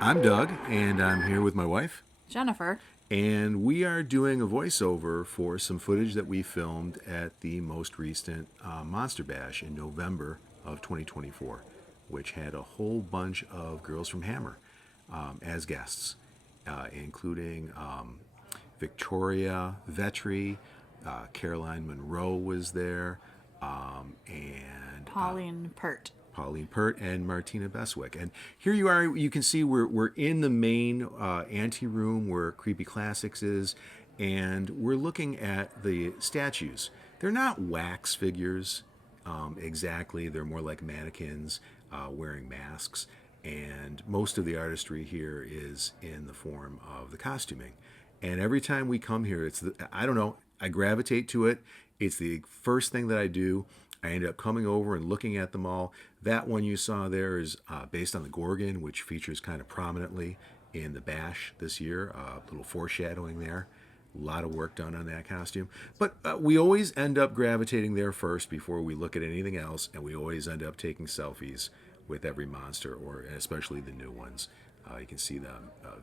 I'm Doug, and I'm here with my wife, Jennifer. and we are doing a voiceover for some footage that we filmed at the most recent Monster Bash in November of 2024, which had a whole bunch of girls from Hammer as guests, including Victoria, Vetri, Caroline Munro was there, and Pauline Peart. Pauline Peart and Martina Beswick. And here you are. You can see we're in the main ante room where Creepy Classics is, and we're looking at the statues. They're not wax figures exactly. They're more like mannequins wearing masks. And most of the artistry here is in the form of the costuming. And every time we come here, I don't know, I gravitate to it. It's the first thing that I do. I ended up coming over and looking at them all. That one you saw there is based on the Gorgon, which features kind of prominently in the Bash this year. A little foreshadowing there. A lot of work done on that costume. But we always end up gravitating there first before we look at anything else, and we always end up taking selfies with every monster, or especially the new ones. You can see the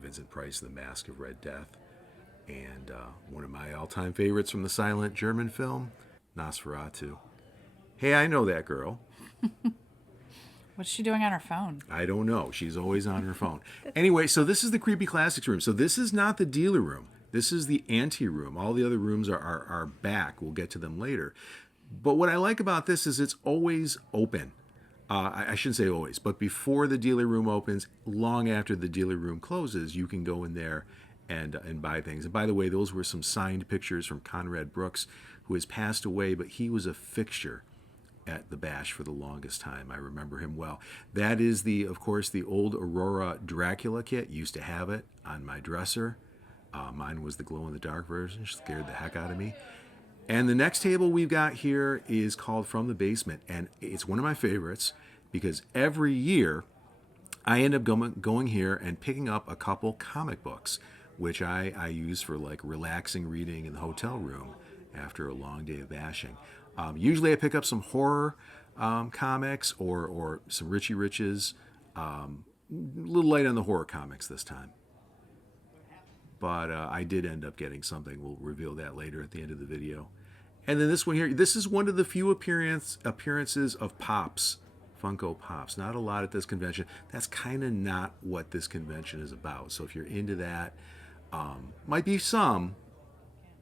Vincent Price, The Mask of Red Death, and one of my all-time favorites from the silent German film, Nosferatu. Hey, I know that girl. What's she doing on her phone? I don't know. She's always on her phone. Anyway, so this is the Creepy Classics room. So this is not the dealer room. This is the ante room. All the other rooms are back. We'll get to them later. But what I like about this is it's always open. I shouldn't say always, but before the dealer room opens, long after the dealer room closes, you can go in there and buy things. And by the way, those were some signed pictures from Conrad Brooks, who has passed away, but he was a fixture at the Bash for the longest time. I remember him well. That is of course, the old Aurora Dracula kit. Used to have it on my dresser. Mine was the glow-in-the-dark version. Scared the heck out of me. And the next table we've got here is called From the Basement, and it's one of my favorites because every year I end up going here and picking up a couple comic books, which I use for like relaxing reading in the hotel room after a long day of bashing. Usually I pick up some horror comics or some Richie Riches. A little light on the horror comics this time. But I did end up getting something. We'll reveal that later at the end of the video. And then this one here, this is one of the few appearances of Pops, Funko Pops. Not a lot at this convention. That's kind of not what this convention is about. So if you're into that, might be some,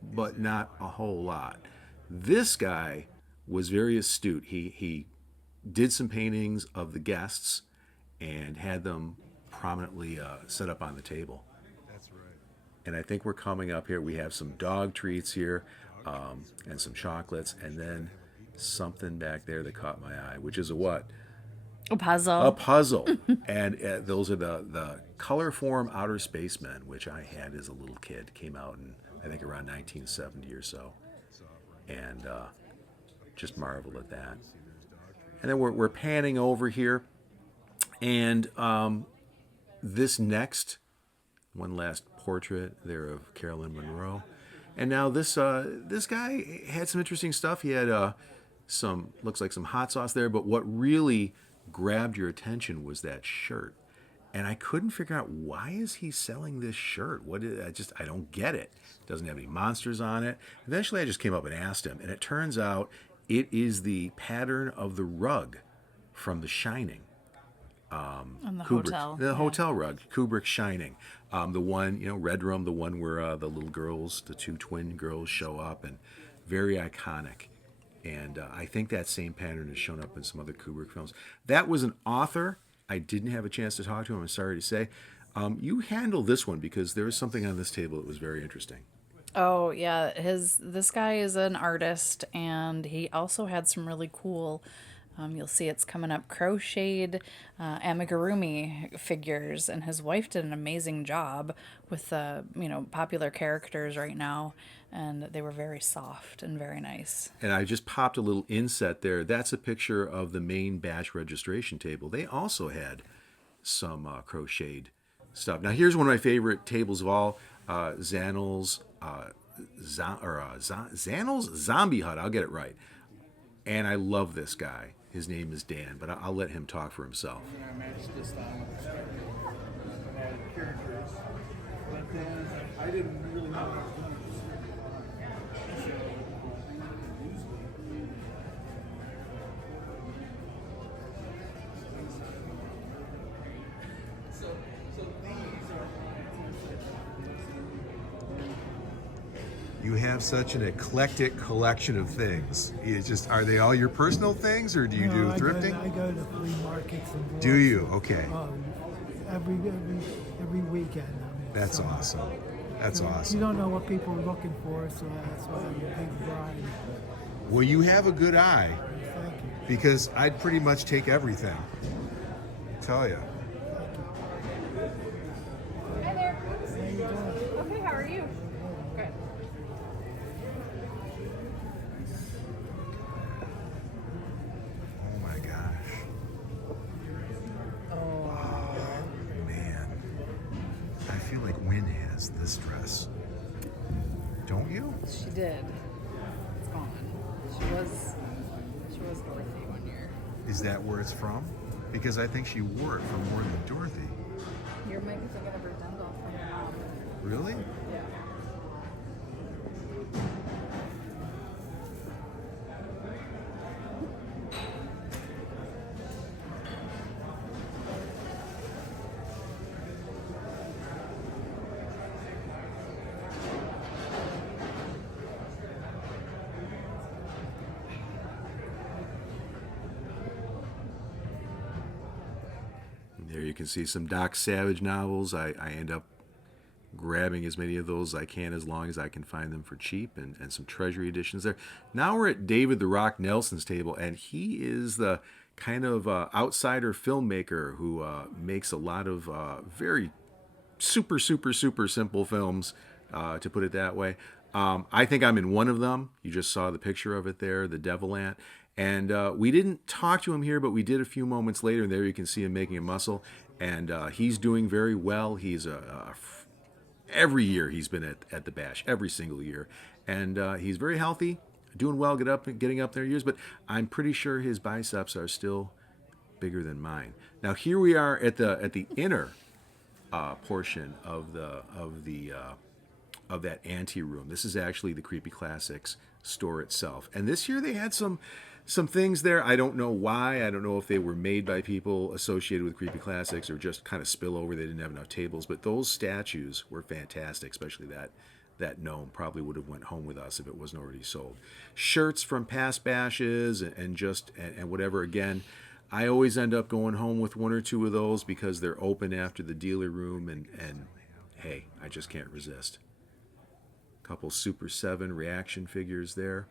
but not a whole lot. This guy was very astute. He did some paintings of the guests and had them prominently set up on the table. That's right. And I think we're coming up here. We have some dog treats here and some chocolates, and then something back there that caught my eye, which is a what? A puzzle. A puzzle. And those are the Colorform Outer Spacemen, which I had as a little kid. Came out in, I think, around 1970 or so. And just marvel at that. And then we're panning over here, and this next one last portrait there of Caroline Munro, and now this guy had some interesting stuff. He had some looks like some hot sauce there, but what really grabbed your attention was that shirt, and I couldn't figure out why is he selling this shirt. I don't get it. It doesn't have any monsters on it. Eventually, I just came up and asked him, and it turns out it is the pattern of the rug from The Shining. In the Kubrick, hotel. the hotel rug, Kubrick's Shining. The one, Red Room, the one where the little girls, the two twin girls show up, and very iconic. And I think that same pattern has shown up in some other Kubrick films. That was an author. I didn't have a chance to talk to him, I'm sorry to say. You handle this one because there was something on this table that was very interesting. Oh yeah, this guy is an artist, and he also had some really cool. You'll see it's coming up, crocheted amigurumi figures, and his wife did an amazing job with popular characters right now, and they were very soft and very nice. And I just popped a little inset there. That's a picture of the main batch registration table. They also had some crocheted stuff. Now here's one of my favorite tables of all, Zanel's Zanel's Zombie Hut. I'll get it right. And I love this guy. His name is Dan, but I'll let him talk for himself. had characters, but then I didn't really know what I was doing. So usually. So these are. You have such an eclectic collection of things. Are they all your personal things, or do you do thrifting? I go to flea markets and. Do you? Okay. Every weekend. That's awesome. That's awesome. You don't know what people are looking for, so that's why I'm a big variety. Well, you have a good eye, Thank you. because I'd pretty much take everything. I tell you. Hi there. Okay, how are you? Good. Oh my gosh. Oh man. I feel like Wynn has this dress. Don't you? She did. It's gone. She was Dorothy one year. Is that where it's from? Because I think she wore it for more than Dorothy. You're maybe thinking of her Dundalk from your mom. Really? Yeah. There you can see some Doc Savage novels. I end up grabbing as many of those as I can, as long as I can find them for cheap, and some Treasury editions there. Now we're at David the Rock Nelson's table, and he is the kind of outsider filmmaker who makes a lot of very super simple films, to put it that way. I think I'm in one of them. You just saw the picture of it there, The Devil Ant. And we didn't talk to him here, but we did a few moments later, and there you can see him making a muscle. And he's doing very well. He's every year he's been at the bash, every single year. And he's very healthy, doing well, getting up there years. But I'm pretty sure his biceps are still bigger than mine. Now here we are at the inner portion of that ante room. This is actually the Creepy Classics store itself, and this year they had some things there. I don't know why. I don't know if they were made by people associated with Creepy Classics or just kind of spill over. They didn't have enough tables, but those statues were fantastic, especially that gnome. Probably would have went home with us if it wasn't already sold. Shirts from past bashes and whatever. Again, I always end up going home with one or two of those because they're open after the dealer room, and hey, I just can't resist. Couple Super 7 reaction figures there.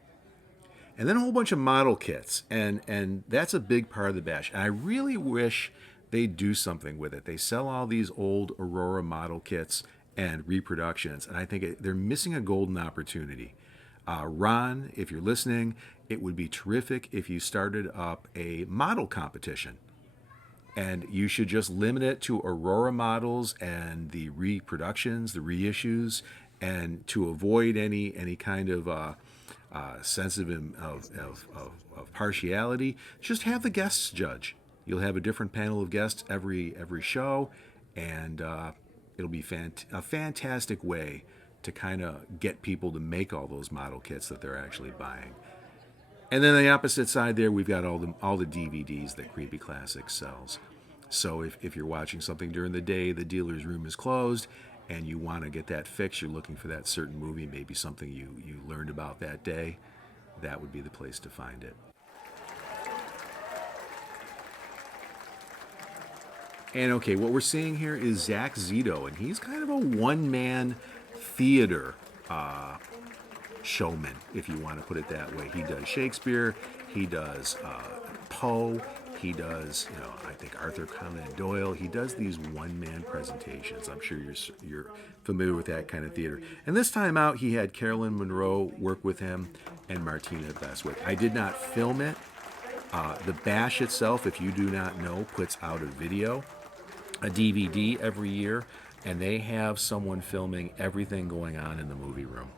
And then a whole bunch of model kits. And that's a big part of the bash. And I really wish they'd do something with it. They sell all these old Aurora model kits and reproductions. And I think they're missing a golden opportunity. Ron, if you're listening, it would be terrific if you started up a model competition. And you should just limit it to Aurora models and the reproductions, the reissues, and to avoid any kind of sense of partiality, just have the guests judge. You'll have a different panel of guests every show, and it'll be a fantastic way to kind of get people to make all those model kits that they're actually buying. And then on the opposite side there, we've got all the DVDs that Creepy Classics sells. So if you're watching something during the day, the dealer's room is closed, and you want to get that fix, you're looking for that certain movie, maybe something you learned about that day, that would be the place to find it. And okay, what we're seeing here is Zach Zito, and he's kind of a one-man theater showman, if you want to put it that way. He does Shakespeare, he does Poe, he does, I think Arthur Conan Doyle. He does these one-man presentations. I'm sure you're familiar with that kind of theater. And this time out, he had Carolyn Munro work with him and Martine at Beswick. I did not film it. The bash itself, if you do not know, puts out a video, a DVD every year, and they have someone filming everything going on in the movie room.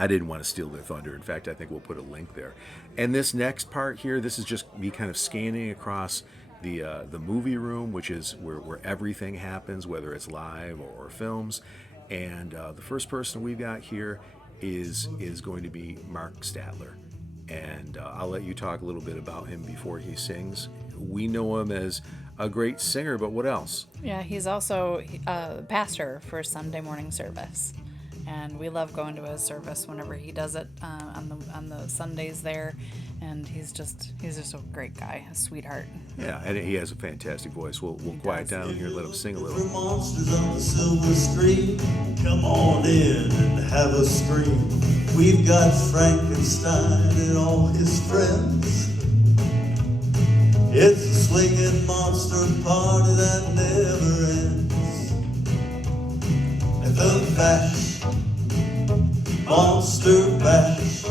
I didn't want to steal their thunder. In fact, I think we'll put a link there. And this next part here, this is just me kind of scanning across the movie room, which is where everything happens, whether it's live or films. And the first person we've got here is going to be Mark Stadler. And I'll let you talk a little bit about him before he sings. We know him as a great singer, but what else? Yeah, he's also a pastor for Sunday morning service, and we love going to his service whenever he does it on the Sundays there. And he's just a great guy, a sweetheart. Yeah, and he has a fantastic voice. We'll quiet down here, let him sing a little. Monsters on the silver screen, come on in and have a scream. We've got Frankenstein and all his friends. It's a swinging monster party that never ends. And the bash, monster bash,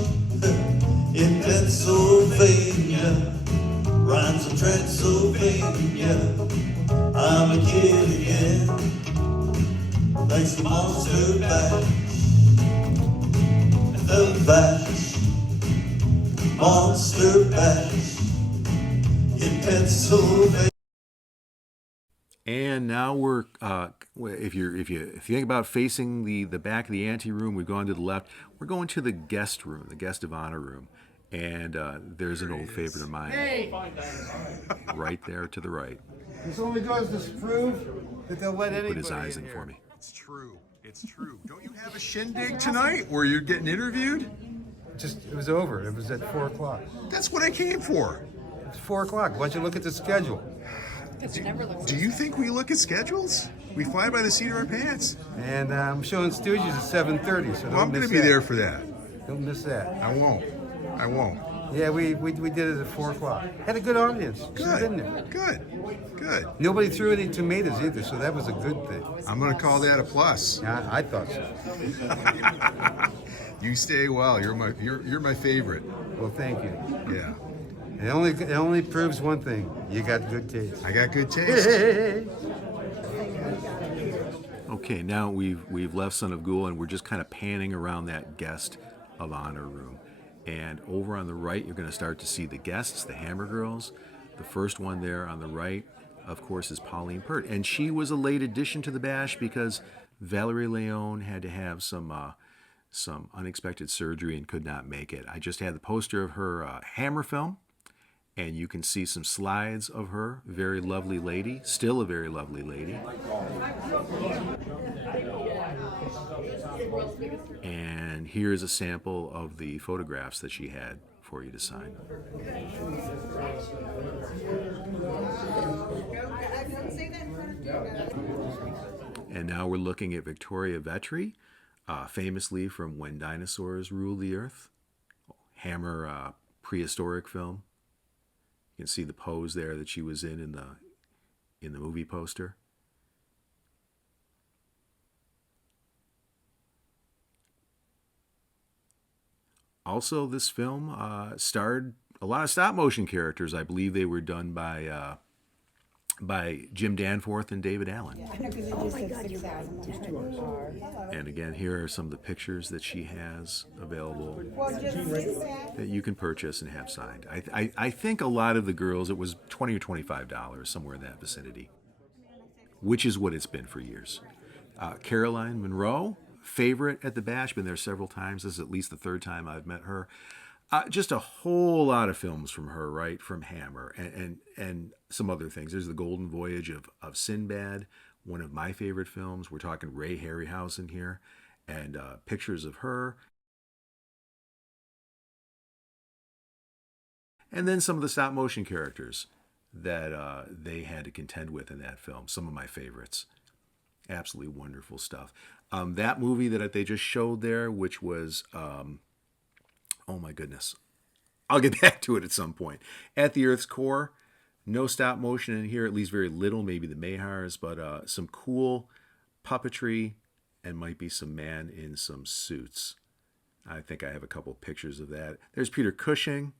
in Pennsylvania, rhymes of Transylvania. I'm a kid again, thanks to Monster Bash. And the bash, Monster Bash, in Pennsylvania. And now we're if you think about facing the back of the ante room, we've gone to the left. We're going to the guest room, the guest of honor room, and there's an old favorite of mine, right there to the right. This only goes to prove that they'll let anybody Put his eyes in here. for me. It's true. It's true. Don't you have a shindig tonight where you're getting interviewed? It was over. It was at 4 o'clock. That's what I came for. It's 4 o'clock. Why don't you look at the schedule? Do you think we look at schedules? We fly by the seat of our pants. And I'm showing Stooges at 7:30, so Well, I'm going to be there for that. Don't miss that. I won't. I won't. Yeah, we did it at 4 o'clock. Had a good audience. Should've been there. Good. Nobody threw any tomatoes either, so that was a good thing. I'm going to call that a plus. I thought so. You stay well. You're my favorite. Well, thank you. Yeah. It only proves one thing. You got good taste. I got good taste. Okay, now we've left Son of Ghoul, and we're just kind of panning around that guest of honor room. And over on the right, you're going to start to see the guests, the Hammer Girls. The first one there on the right, of course, is Pauline Peart. And she was a late addition to the bash because Valerie Leone had to have some unexpected surgery and could not make it. I just had the poster of her Hammer film, and you can see some slides of her. Very lovely lady, still a very lovely lady. And here's a sample of the photographs that she had for you to sign. And now we're looking at Victoria Vetri, famously from When Dinosaurs Ruled the Earth, Hammer prehistoric film. You can see the pose there that she was in the movie poster. Also, this film starred a lot of stop motion characters. I believe they were done by Jim Danforth and David Allen. And again, here are some of the pictures that she has available that you can purchase and have signed. I think a lot of the girls, it was $20 or $25, somewhere in that vicinity, which is what it's been for years. Caroline Munro, favorite at the bash, been there several times. This is at least the third time I've met her. Just a whole lot of films from her, right? From Hammer and some other things. There's The Golden Voyage of Sinbad, one of my favorite films. We're talking Ray Harryhausen here, and pictures of her. And then some of the stop motion characters that they had to contend with in that film. Some of my favorites. Absolutely wonderful stuff. That movie that they just showed there, which was... oh my goodness. I'll get back to it at some point. At the Earth's Core, no stop motion in here, at least very little, maybe the Mayhars, but some cool puppetry and might be some man in some suits. I think I have a couple pictures of that. There's Peter Cushing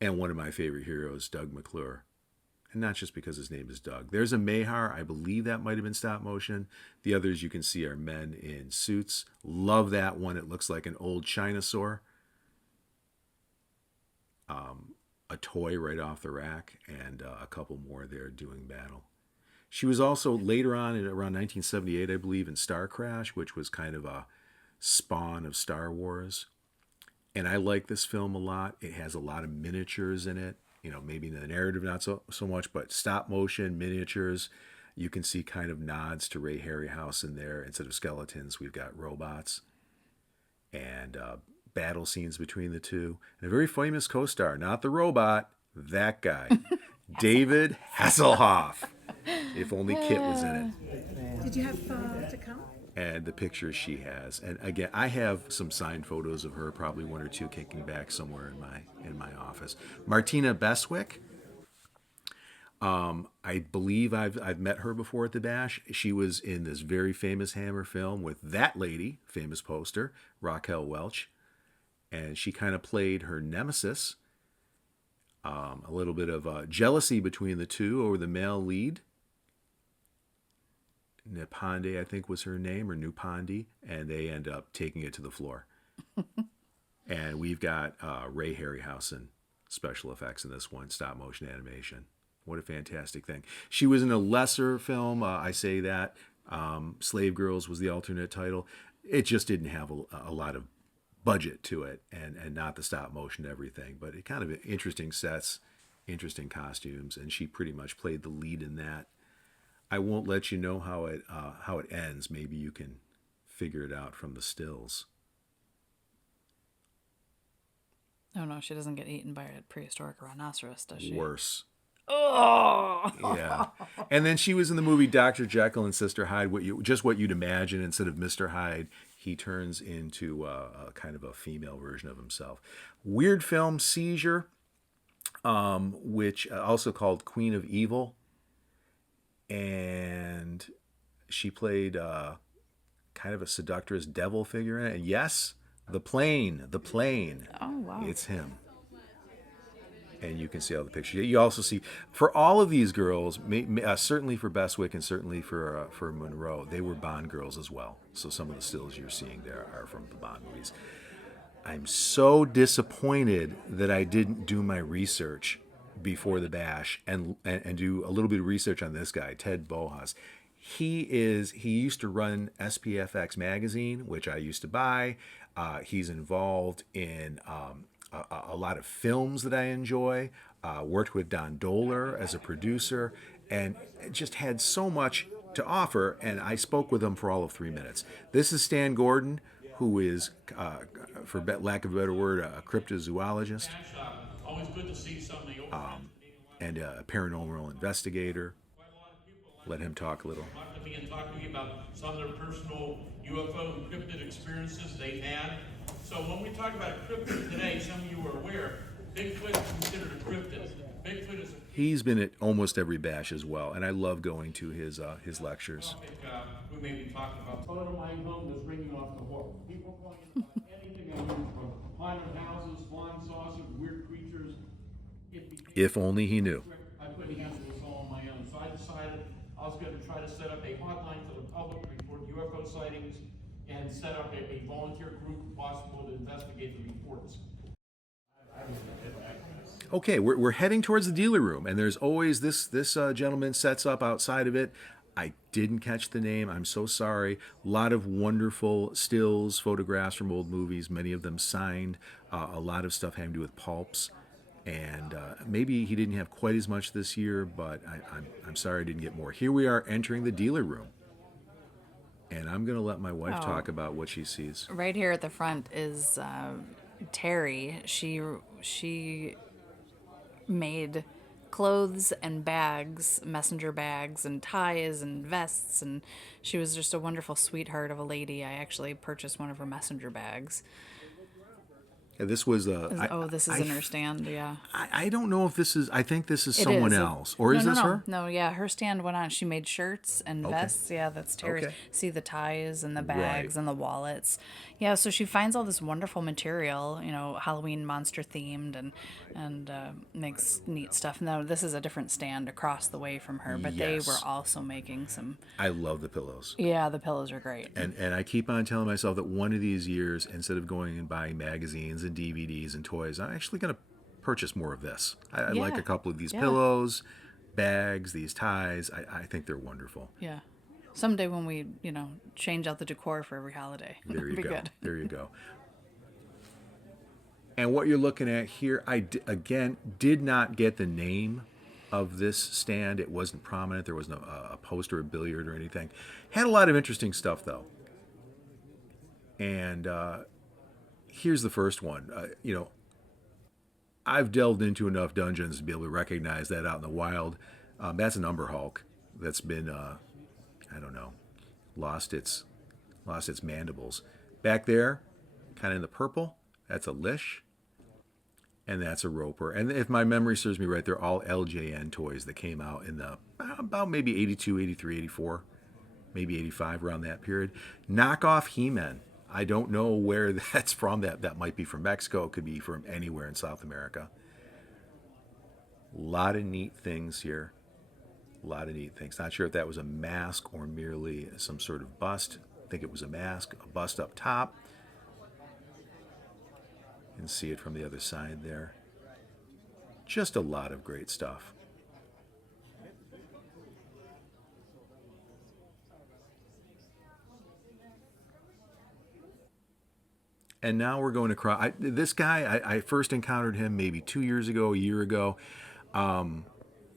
and one of my favorite heroes, Doug McClure. And not just because his name is Doug. There's a Mayhar. I believe that might have been stop motion. The others you can see are men in suits. Love that one. It looks like an old Chinasaur. a toy right off the rack, and a couple more there doing battle. She was also later on, in around 1978, I believe, in Starcrash, which was kind of a spawn of Star Wars. And I like this film a lot. It has a lot of miniatures in it. You know, maybe the narrative not so much, but stop motion, miniatures. You can see kind of nods to Ray Harryhouse in there. Instead of skeletons, we've got robots. And battle scenes between the two. And a very famous co-star, not the robot, that guy, David Hasselhoff. If only Kit was in it. Did you have to come? And the pictures she has. And again, I have some signed photos of her, probably one or two kicking back somewhere in my office. Martina Beswick. I believe I've met her before at the Bash. She was in this very famous Hammer film with that lady, famous poster, Raquel Welch. And she kind of played her nemesis. A little bit of jealousy between the two over the male lead. Nipande, I think was her name, or Nupandi, and they end up taking it to the floor. And we've got Ray Harryhausen special effects in this one, stop motion animation. What a fantastic thing. She was in a lesser film, I say that. Slave Girls was the alternate title. It just didn't have a lot of budget to it, and not the stop motion everything, but it kind of interesting sets, interesting costumes, and she pretty much played the lead in that. I won't let you know how it ends. Maybe you can figure it out from the stills. Oh no, she doesn't get eaten by a prehistoric rhinoceros, does she? Worse. Oh. Yeah. And then she was in the movie Dr. Jekyll and Sister Hyde. What you'd imagine. Instead of Mr. Hyde, he turns into a kind of a female version of himself. Weird film, Seizure, which also called Queen of Evil. And she played kind of a seductress devil figure in it. And yes, the plane. Oh, wow. It's him. And you can see all the pictures. You also see, for all of these girls, certainly for Beswick and certainly for Munro, they were Bond girls as well. So some of the stills you're seeing there are from the Bond movies. I'm so disappointed that I didn't do my research before the Bash and do a little bit of research on this guy, Ted Bohus. He used to run SPFX magazine, which I used to buy. He's involved in a lot of films that I enjoy. Worked with Don Dohler as a producer, and just had so much to offer. And I spoke with him for all of 3 minutes. This is Stan Gordon, who is, for lack of a better word, a cryptozoologist. Always good to see some of the old And a paranormal investigator. Let him talk a little. Talk to me and talk to me about some of their personal UFO and cryptid experiences they've had. So when we talk about a cryptid today, some of you are aware, Bigfoot is considered a cryptid. Bigfoot is He's been at almost every Bash as well, and I love going to his lectures. we may be talking about. Phone of my phone was ringing off the hook. People calling in about anything I knew, from haunted houses, flying saucers, weird creatures. If only he knew. I couldn't handle this all on my own, so I decided I was going to try to set up a hotline for the public to report UFO sightings and set up a volunteer group possible to investigate the reports. Okay, we're heading towards the dealer room, and there's always this gentleman sets up outside of it. I didn't catch the name. I'm so sorry. A lot of wonderful stills, photographs from old movies, many of them signed. A lot of stuff having to do with pulps. And maybe he didn't have quite as much this year, but I'm sorry I didn't get more. Here we are entering the dealer room. And I'm going to let my wife talk about what she sees. Right here at the front is Terry. She made clothes and bags, messenger bags and ties and vests, and she was just a wonderful sweetheart of a lady. I actually purchased one of her messenger bags. Yeah, this was This is in her stand, yeah. I don't know if this is. I think this is someone else, or is this her? No, yeah, her stand went on. She made shirts and vests. Yeah, that's Terry's. Okay. See the ties and the bags Right. and the wallets. Yeah, so she finds all this wonderful material, Halloween monster themed, and makes neat stuff. Now this is a different stand across the way from her, but Yes. they were also making some. I love the pillows. Yeah, the pillows are great. And I keep on telling myself that one of these years, instead of going and buying magazines and DVDs and toys, I'm actually going to purchase more of this. I like Yeah. a couple of these Yeah. pillows, bags, these ties. I think they're wonderful. Yeah. Someday when we, change out the decor for every holiday. There It'll you be go. good. There you go. And what you're looking at here, again did not get the name of this stand. It wasn't prominent. There wasn't a poster, a billiard, or anything. Had a lot of interesting stuff, though. And here's the first one. I've delved into enough dungeons to be able to recognize that out in the wild. That's an Umber Hulk that's been, I don't know, lost its mandibles. Back there, kind of in the purple, that's a Lish. And that's a Roper. And if my memory serves me right, they're all LJN toys that came out in the about maybe 82, 83, 84, maybe 85, around that period. Knockoff He-Man. I don't know where that's from. That might be from Mexico. It could be from anywhere in South America. A lot of neat things here. A lot of neat things. Not sure if that was a mask or merely some sort of bust. I think it was a mask, a bust up top. You can see it from the other side there. Just a lot of great stuff. And now we're going across. This guy, I first encountered him maybe 2 years ago, a year ago.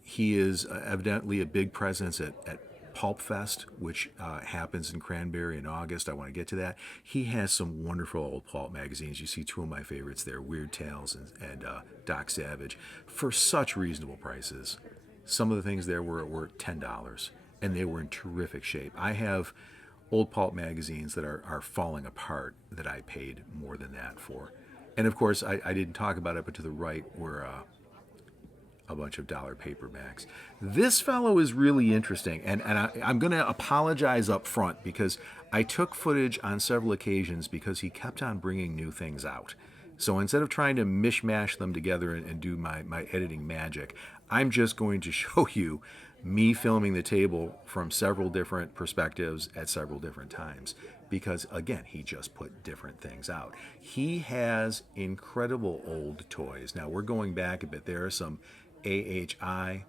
He is evidently a big presence at Pulp Fest, which happens in Cranberry in August. I want to get to that. He has some wonderful old pulp magazines. You see two of my favorites there, Weird Tales and Doc Savage, for such reasonable prices. Some of the things there were $10, and they were in terrific shape. I have old pulp magazines that are falling apart that I paid more than that for. And of course, I didn't talk about it, but to the right were a bunch of dollar paperbacks. This fellow is really interesting, and I'm going to apologize up front because I took footage on several occasions because he kept on bringing new things out. So instead of trying to mishmash them together and do my editing magic, I'm just going to show you me filming the table from several different perspectives at several different times. Because, again, he just put different things out. He has incredible old toys. Now, we're going back a bit. There are some AHI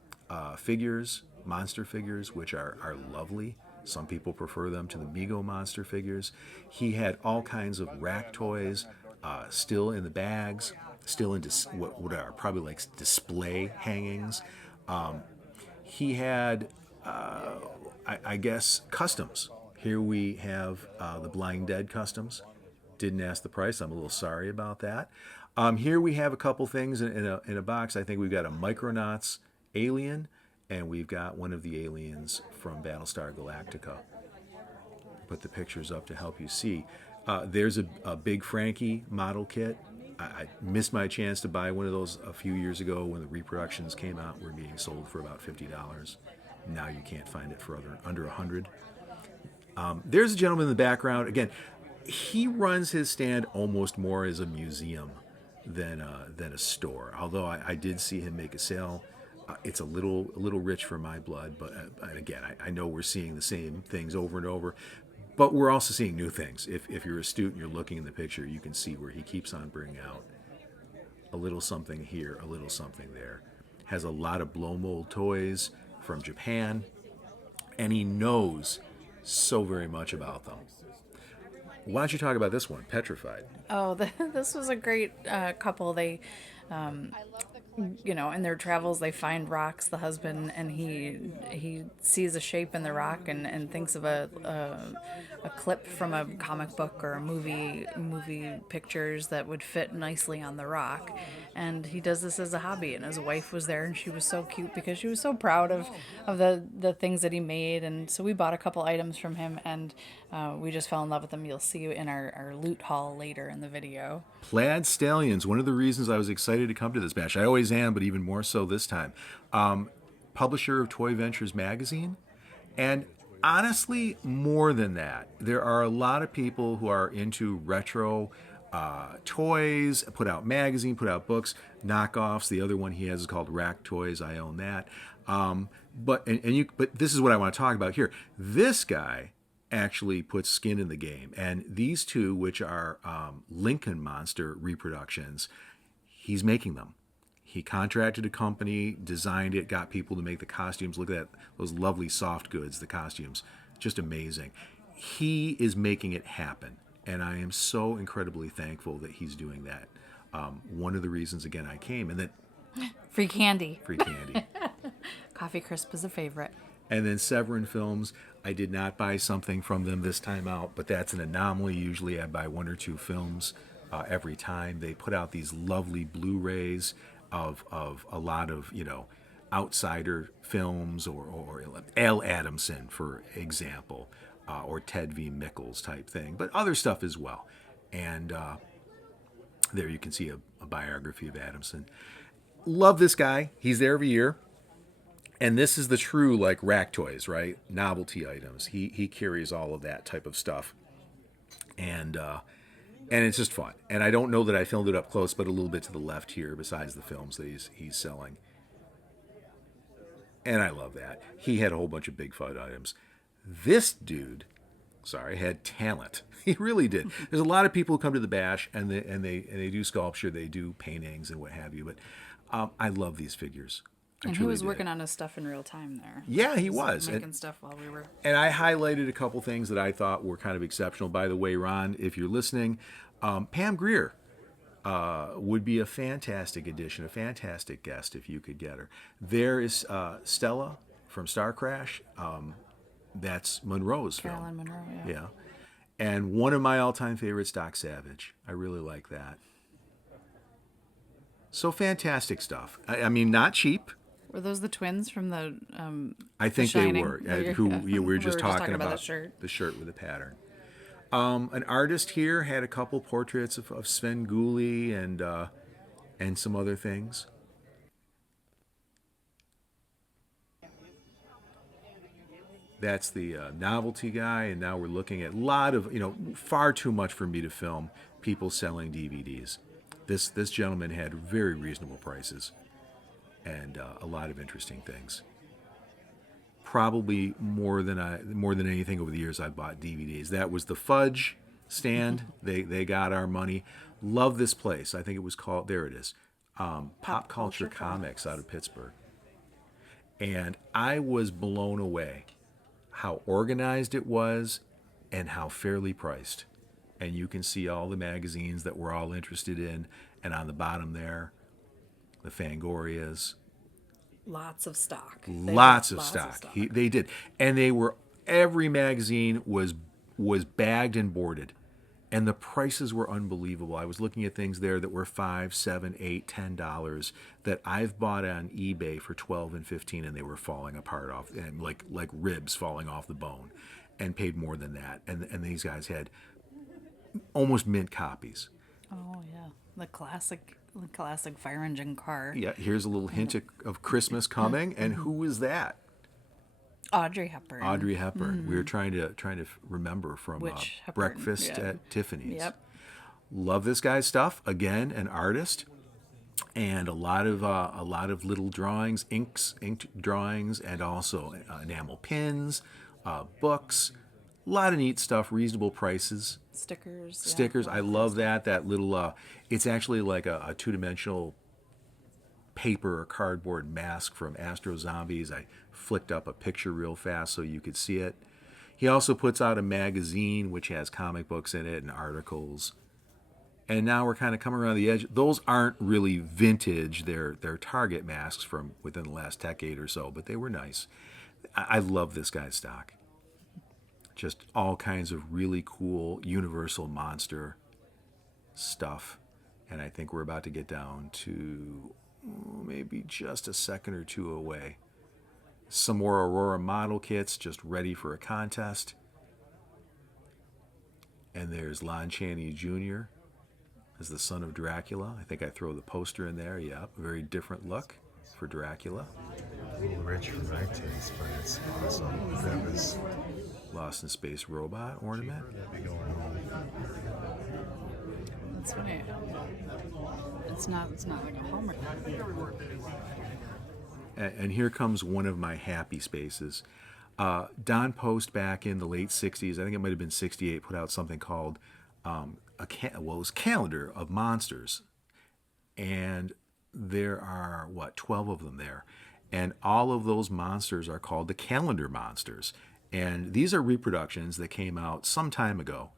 figures, monster figures, which are lovely. Some people prefer them to the Mego monster figures. He had all kinds of rack toys still in the bags, still in what are probably like display hangings. He had, I guess, customs. Here we have the Blind Dead customs. Didn't ask the price. I'm a little sorry about that. Here we have a couple things in a box. I think we've got a Micronauts alien, and we've got one of the aliens from Battlestar Galactica. Put the pictures up to help you see. There's a Big Frankie model kit. I missed my chance to buy one of those a few years ago when the reproductions came out. Were being sold for about $50. Now you can't find it for under $100. There's a gentleman in the background. Again, he runs his stand almost more as a museum than a store. Although I did see him make a sale. It's a little rich for my blood, but again, I know we're seeing the same things over and over. But we're also seeing new things. If you're astute and you're looking in the picture, you can see where he keeps on bringing out a little something here, a little something there. Has a lot of blow mold toys from Japan, and he knows so very much about them. Why don't you talk about this one, Petrified? Oh, this was a great couple. They, in their travels, they find rocks, the husband, and he sees a shape in the rock and thinks of a clip from a comic book or a movie pictures that would fit nicely on the rock. And he does this as a hobby, and his wife was there, and she was so cute because she was so proud of the things that he made. And so we bought a couple items from him, and we just fell in love with them. You'll see in our loot haul later in the video. Plaid Stallions, one of the reasons I was excited to come to this bash. I always am, but even more so this time. Publisher of Toy Ventures magazine. And honestly, more than that, there are a lot of people who are into retro toys, put out magazine, put out books, knockoffs. The other one he has is called Rack Toys. I own that. But this is what I want to talk about here. This guy actually puts skin in the game. And these two, which are Lincoln Monster reproductions, he's making them. He contracted a company, designed it, got people to make the costumes. Look at that, those lovely soft goods, the costumes. Just amazing. He is making it happen, and I am so incredibly thankful that he's doing that. One of the reasons, again, I came, and then Free candy. free candy. Coffee Crisp is a favorite. And then Severin Films, I did not buy something from them this time out, but that's an anomaly. Usually I buy 1 or 2 films every time. They put out these lovely Blu-rays of a lot of, outsider films or Al Adamson, for example, or Ted V. Mickles type thing, but other stuff as well. And there you can see a biography of Adamson. Love this guy. He's there every year. And this is the true, like, rack toys, right? Novelty items. He carries all of that type of stuff. And it's just fun. And I don't know that I filmed it up close, but a little bit to the left here, besides the films that he's selling. And I love that. He had a whole bunch of Bigfoot items. This dude, had talent. He really did. There's a lot of people who come to the bash, and they do sculpture, they do paintings and what have you. But I love these figures. And he was working on his stuff in real time there. Yeah, he was. Making stuff while we were... And I highlighted a couple things that I thought were kind of exceptional. By the way, Ron, if you're listening, Pam Grier would be a fantastic addition, a fantastic guest if you could get her. There is Stella from Starcrash. That's Munro's film. Carolyn Munro, yeah. Yeah. And one of my all-time favorites, Doc Savage. I really like that. So fantastic stuff. I mean, not cheap. Were those the twins from the I think The they Shining? were. Who We were just talking about about the shirt with the pattern. An artist here had a couple portraits of Sven Gulli and some other things. That's the novelty guy, and now we're looking at a lot of, far too much for me to film people selling DVDs. This gentleman had very reasonable prices and a lot of interesting things. Probably more than anything over the years I've bought DVDs. That was the Fudge stand. They got our money. Love this place. I think it was called, there it is, Pop Culture Comics out of Pittsburgh. And I was blown away how organized it was and how fairly priced. And you can see all the magazines that we're all interested in. And on the bottom there, the Fangorias. Lots of stock. Lots of stock. They did. And every magazine was bagged and boarded. And the prices were unbelievable. I was looking at things there that were $5, $7, $8, $10 that I've bought on eBay for $12 and $15, and they were falling apart off, and like ribs falling off the bone, and paid more than that. And these guys had almost mint copies. Oh yeah, the classic fire engine car. Yeah, here's a little hint of Christmas coming, and who is that? Audrey Hepburn. Audrey Hepburn. We were trying to remember from Hepburn? Breakfast Yeah. at Tiffany's. Yep. Love this guy's stuff. Again, an artist, and a lot of little drawings, inked drawings, and also enamel pins, books. A lot of neat stuff. Reasonable prices. Stickers. I love that. That little. It's actually like a 2-dimensional paper or cardboard mask from Astro Zombies. I flicked up a picture real fast so you could see it. He also puts out a magazine which has comic books in it and articles. And now we're kind of coming around the edge. Those aren't really vintage. They're Target masks from within the last decade or so, but they were nice. I love this guy's stock. Just all kinds of really cool Universal Monster stuff. And I think we're about to get down to maybe just a second or two away. Some more Aurora model kits just ready for a contest. And there's Lon Chaney Jr. as the son of Dracula. I think I throw the poster in there. Yep, very different look for Dracula. Rich for my taste, but it's awesome. That was Lost in Space robot ornament. that'd be going home. That's right. It's not like a Hallmark. And here comes one of my happy spaces. Don Post back in the late 60s, I think it might have been 68, put out something called it was Calendar of Monsters. And there are, what, 12 of them there. And all of those monsters are called the calendar monsters. And these are reproductions that came out some time ago.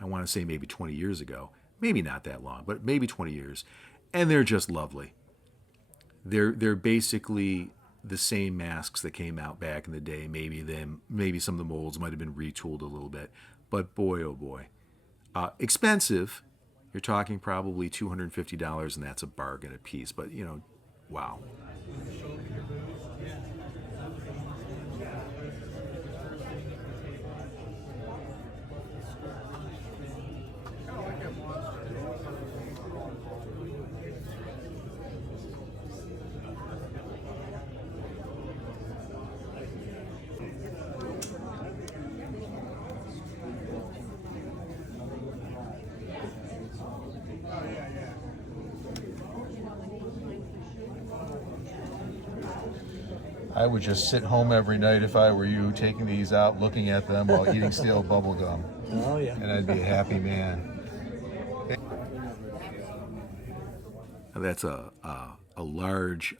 I want to say maybe 20 years ago. Maybe not that long, but maybe 20 years. And they're just lovely. They're basically the same masks that came out back in the day. Maybe some of the molds might have been retooled a little bit. But boy, oh boy. Expensive. You're talking probably $250, and that's a bargain a piece. But, you know, wow. I would just sit home every night if I were you, taking these out, looking at them while eating stale bubble gum. Oh, yeah. And I'd be a happy man. That's a large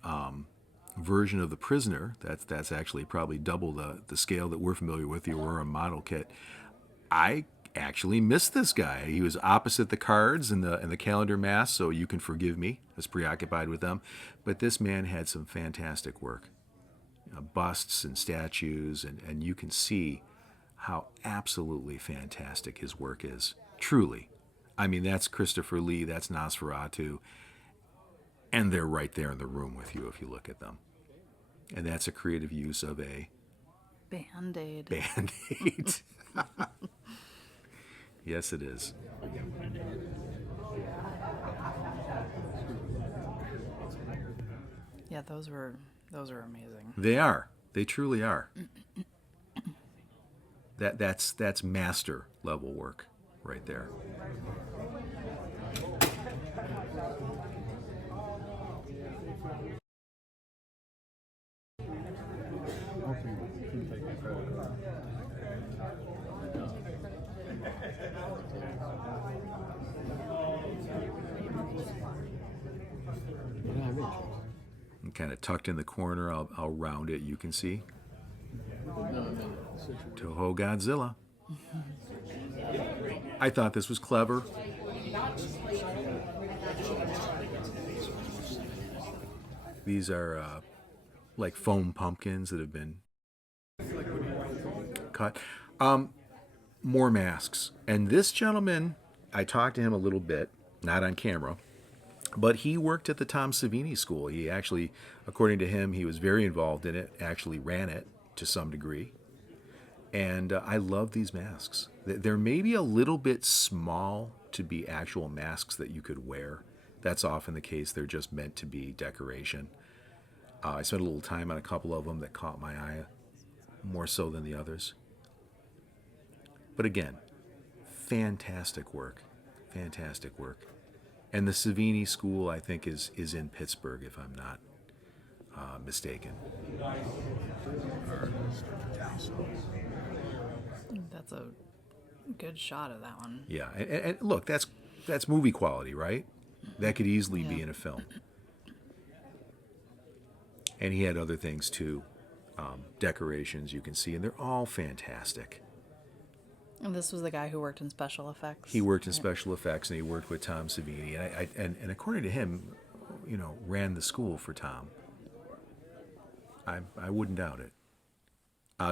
version of the Prisoner. That's actually probably double the scale that we're familiar with, the Aurora model kit. I actually missed this guy. He was opposite the cards and the calendar mask, so you can forgive me. I was preoccupied with them. But this man had some fantastic work. Busts and statues, and you can see how absolutely fantastic his work is. Truly. I mean, that's Christopher Lee, that's Nosferatu, and they're right there in the room with you if you look at them. And that's a creative use of a Band-Aid. Band-Aid. Yes, it is. Yeah, those were amazing. They are. They truly are. That's master level work right there. And kind of tucked in the corner, I'll round it, you can see. Toho Godzilla. I thought this was clever. These are like foam pumpkins that have been cut. More masks. And this gentleman, I talked to him a little bit, not on camera, but he worked at the Tom Savini School. He actually, according to him, he was very involved in it, actually ran it to some degree. And I love these masks. They're maybe a little bit small to be actual masks that you could wear. That's often the case. They're just meant to be decoration. I spent a little time on a couple of them that caught my eye more so than the others. But again, fantastic work. Fantastic work. And the Savini School, I think, is in Pittsburgh, if I'm not mistaken. That's a good shot of that one. Yeah, and look, that's movie quality, right? That could easily be in a film. And he had other things too, decorations you can see, and they're all fantastic. And this was the guy who worked in special effects. He worked in special effects, and he worked with Tom Savini, and according to him, you know, ran the school for Tom. I wouldn't doubt it.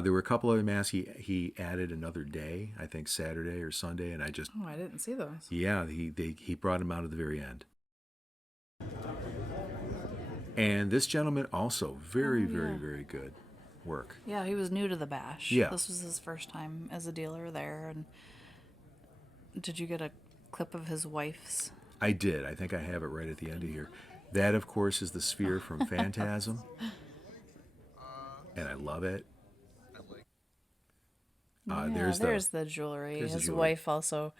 There were a couple other masks. He added another day, I think Saturday or Sunday, and I didn't see those. Yeah, he brought him out at the very end. And this gentleman also very good work. Yeah, he was new to the bash. Yeah. This was his first time as a dealer there. And did you get a clip of his wife's? I did. I think I have it right at the end of here. That, of course, is the sphere from Phantasm. And I love it. There's the jewelry. There's the His jewelry. wife also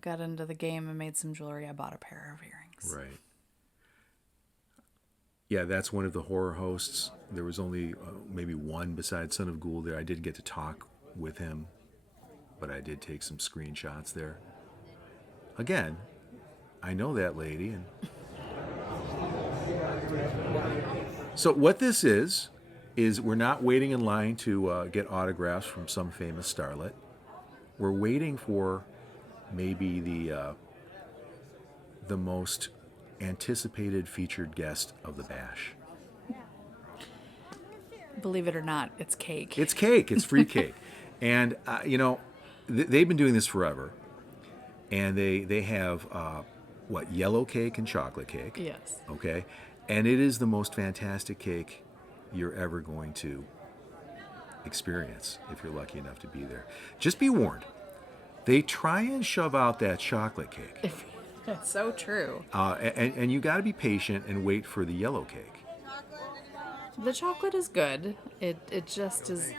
got into the game and made some jewelry. I bought a pair of earrings. Right. Yeah, that's one of the horror hosts. There was only maybe one besides Son of Ghoul there. I did get to talk with him, but I did take some screenshots there. Again, I know that lady, and So what this is we're not waiting in line to get autographs from some famous starlet. We're waiting for maybe the most anticipated featured guest of the bash. Believe it or not, it's cake. It's cake. It's free cake. And, they've been doing this forever. And they have, yellow cake and chocolate cake. Yes. Okay? And it is the most fantastic cake you're ever going to experience if you're lucky enough to be there. Just be warned. They try and shove out that chocolate cake. That's so true. And you got to be patient and wait for the yellow cake. The chocolate is good. It just is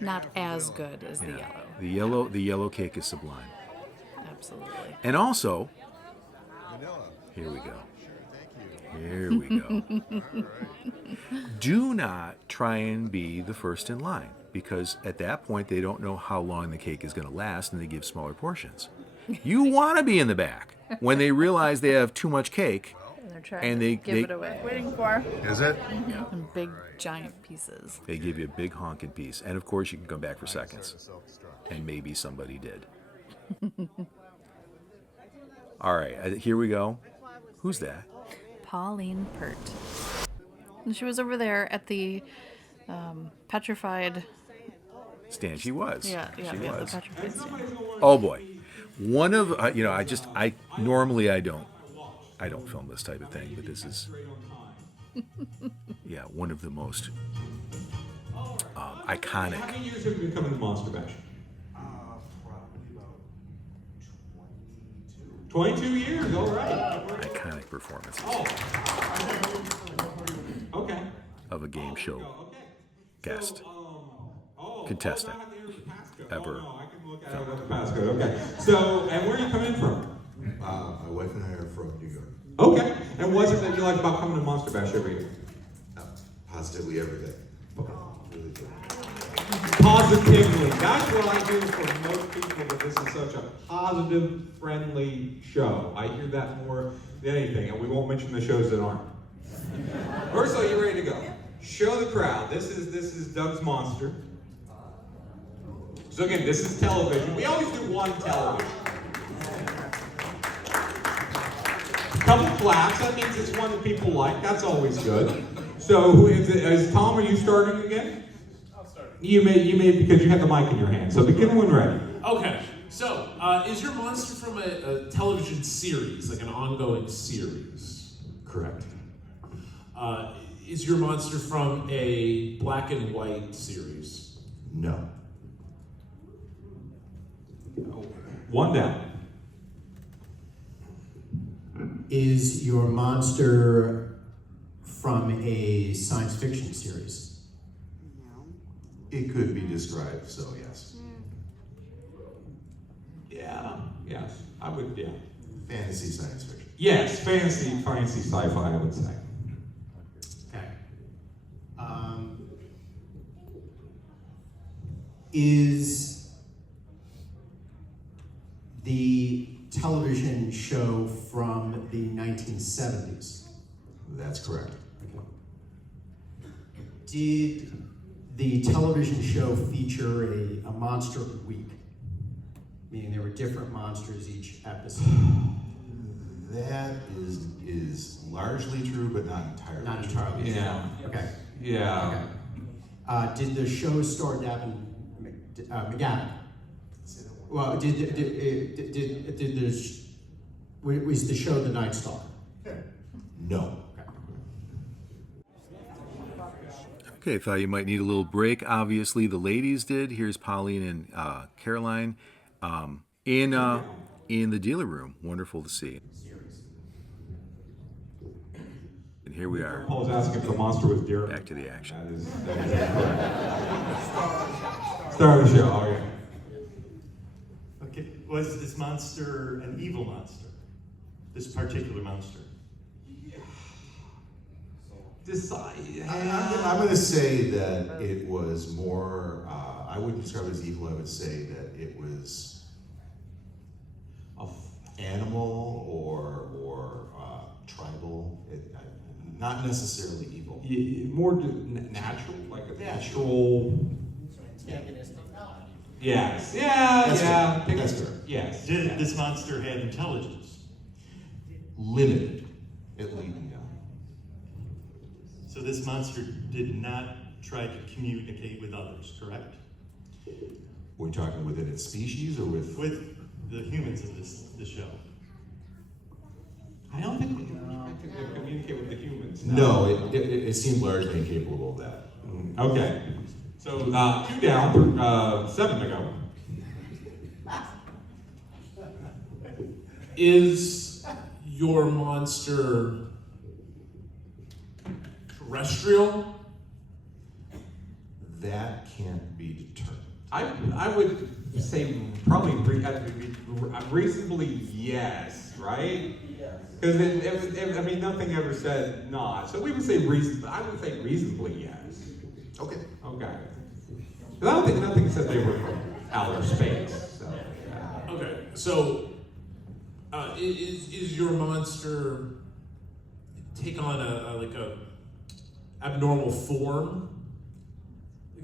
not as good as the yellow. The yellow cake is sublime. Absolutely. And also, here we go. Here we go. Do not try and be the first in line, because at that point they don't know how long the cake is going to last and they give smaller portions. You want to be in the back when they realize they have too much cake. They're trying to give it away. Waiting for. Is it? In big, giant pieces. They give you a big honking piece. And of course, you can come back for seconds. And maybe somebody did. All right, here we go. Who's that? Pauline Peart. And she was over there at the petrified. Stand. She was. She was. the petrified stand. Oh boy, one of normally I don't film this type of thing, but this is one of the most iconic. How many years have you been coming to Monster Bash? Probably about 22 years, all right. Iconic performances Okay. of a game show Okay. guest contestant ever. I can look at the passcode. Okay. So, and where are you coming from? My wife and I are from New York. Okay. And what is it that you like about coming to Monster Bash every year? Positively every day. Really good. Positively. That's what I hear from most people, that this is such a positive, friendly show. I hear that more than anything, and we won't mention the shows that aren't. Ursula, you ready to go? Show the crowd. This is Doug's Monster. So again, this is television. We always do one television. Couple claps. That means it's one that people like. That's always good. So, who is Tom? Are you starting again? I'll start. You may because you have the mic in your hand. So begin when ready. Okay. So, is your monster from a television series, like an ongoing series? Correct. Is your monster from a black and white series? No. One down. Is your monster from a science fiction series? It could be described, so yes. Yeah. Yes. I would. Yeah. Fantasy science fiction. Yes. Fantasy sci-fi. I would say. Okay. Is the television show from the 1970s? That's correct. Did the television show feature a monster of the week? Meaning there were different monsters each episode? That is largely true, but not entirely. Not entirely. Yeah. Okay. Yeah. Okay. Did the show star Davin McGavin? Well, was the show The Night Stalker? No. Okay, thought you might need a little break. Obviously, the ladies did. Here's Pauline and Caroline in the dealer room. Wonderful to see. And here we are. Paul's asking if the monster was Derek. Back to the action. That is Start of the show. Okay. Okay, was this monster an evil monster? This particular monster? I'm going to say that it was more, I wouldn't describe it as evil, I would say that it was animal or tribal, Not necessarily evil. More natural, like a natural. Yes. Yeah. That's yeah. fair. That's fair. Yes. Did this monster have intelligence? Limited, at least. Yeah. So this monster did not try to communicate with others, correct? We're talking within its species or with the humans in this show. I don't think they communicate with the humans. No, it seemed largely incapable of that. Okay. So 2 down, 7 to go. Is your monster terrestrial? That can't be determined. I would say probably reasonably yes, right? Because I mean nothing ever said not, so we would say I would say reasonably yes. Okay. Okay. Because I don't think nothing said they were from outer space. So, yeah. Okay, so is your monster take on a abnormal form?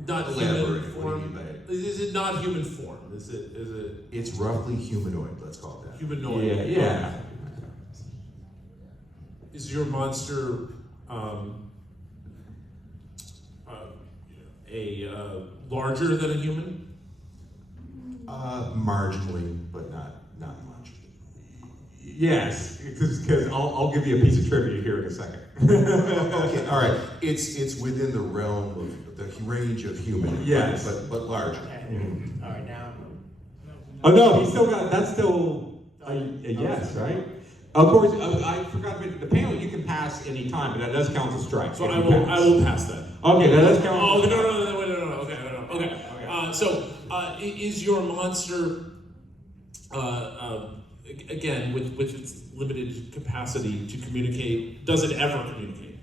Not human form. Is it not human form? Is it? It's roughly humanoid. Let's call it that. Humanoid. Yeah. Is your monster larger than a human? Marginally, but not much. Yes, because I'll give you a piece of trivia here in a second. Okay, all right. It's within the realm of the range of human. Yes, but larger. Mm-hmm. All right, now. Oh no, he's still got. That's still a yes, right? Of course, I forgot. The panel you can pass any time, but that does count as a strike. So I will pass that. Okay, that does count. Oh no! Wait, no. Okay. So is your monster again with its limited capacity to communicate? Does it ever communicate?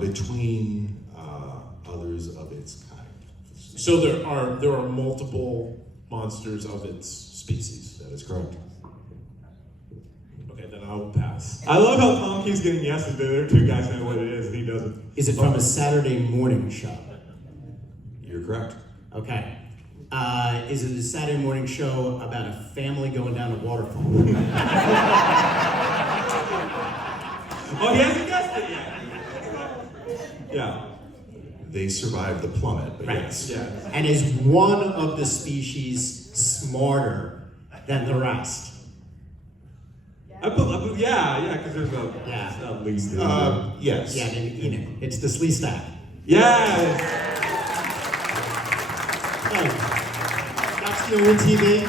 Between others of its kind. So there are multiple monsters of its species. That is correct. Okay, then I will pass. I love how Tom keeps getting yeses, but the other two guys know what it is, and he doesn't. Is it from a Saturday morning show? You're correct. Okay. Is it a Saturday morning show about a family going down a waterfall? Oh, he hasn't guessed it yet. Yeah. They survived the plummet, but Right. yes. Yeah. And is one of the species smarter than the rest? Yeah, because there's a Yeah. at least. Yes. Yeah, Enoch. It's the Sleestack. Yes. Oh, that's the only TV.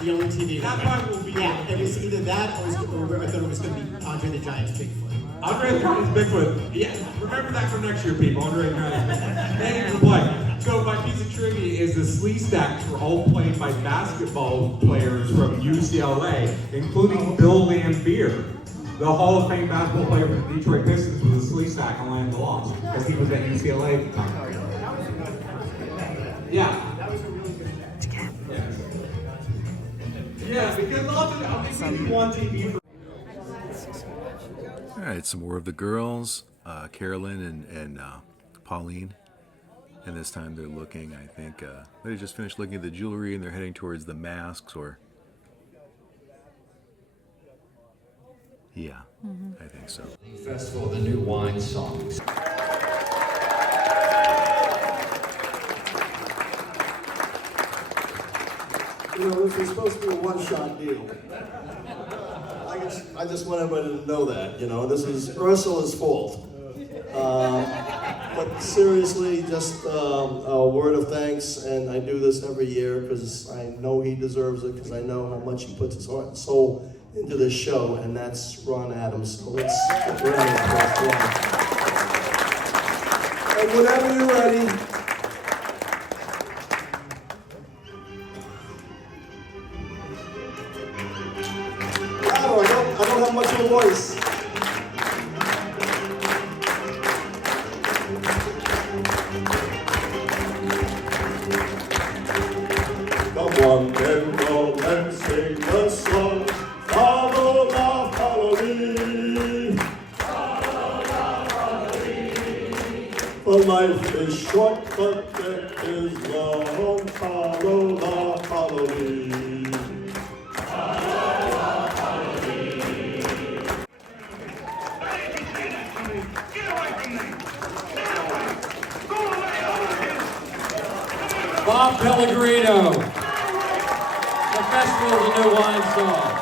The only TV. That part will be. Yeah, it was either that or I thought it was going to be Andre the Giant's Bigfoot. Andre the Giant's Bigfoot. Yeah, remember that for next year, people. Andre the Giant's Bigfoot. So my piece of trivia is the Sleestacks were all played by basketball players from UCLA, including Bill Laimbeer. The Hall of Fame basketball player for the Detroit Pistons was a Sleestack on Land Lost, because he was at UCLA at the time. Yeah. Yeah, because often people want to be. All right, some more of the girls, Carolyn and Pauline. And this time they're looking, I think, they just finished looking at the jewelry and they're heading towards the masks or... Yeah, I think so. Festival of the New Wine Songs. You know, this is supposed to be a one-shot deal. I just want everybody to know that, you know, this is Ursula's fault. But seriously, just a word of thanks, and I do this every year because I know he deserves it, because I know how much he puts his heart and soul into this show, and that's Ron Adams. So let's get ready for Ron. And whenever you're ready, I don't have much of a voice. Come on, then go and sing the song. Follow the melody. Life is short, but death is long. Follow the Pauline. Bob Pellegrino, the Festival of the New Wine Song.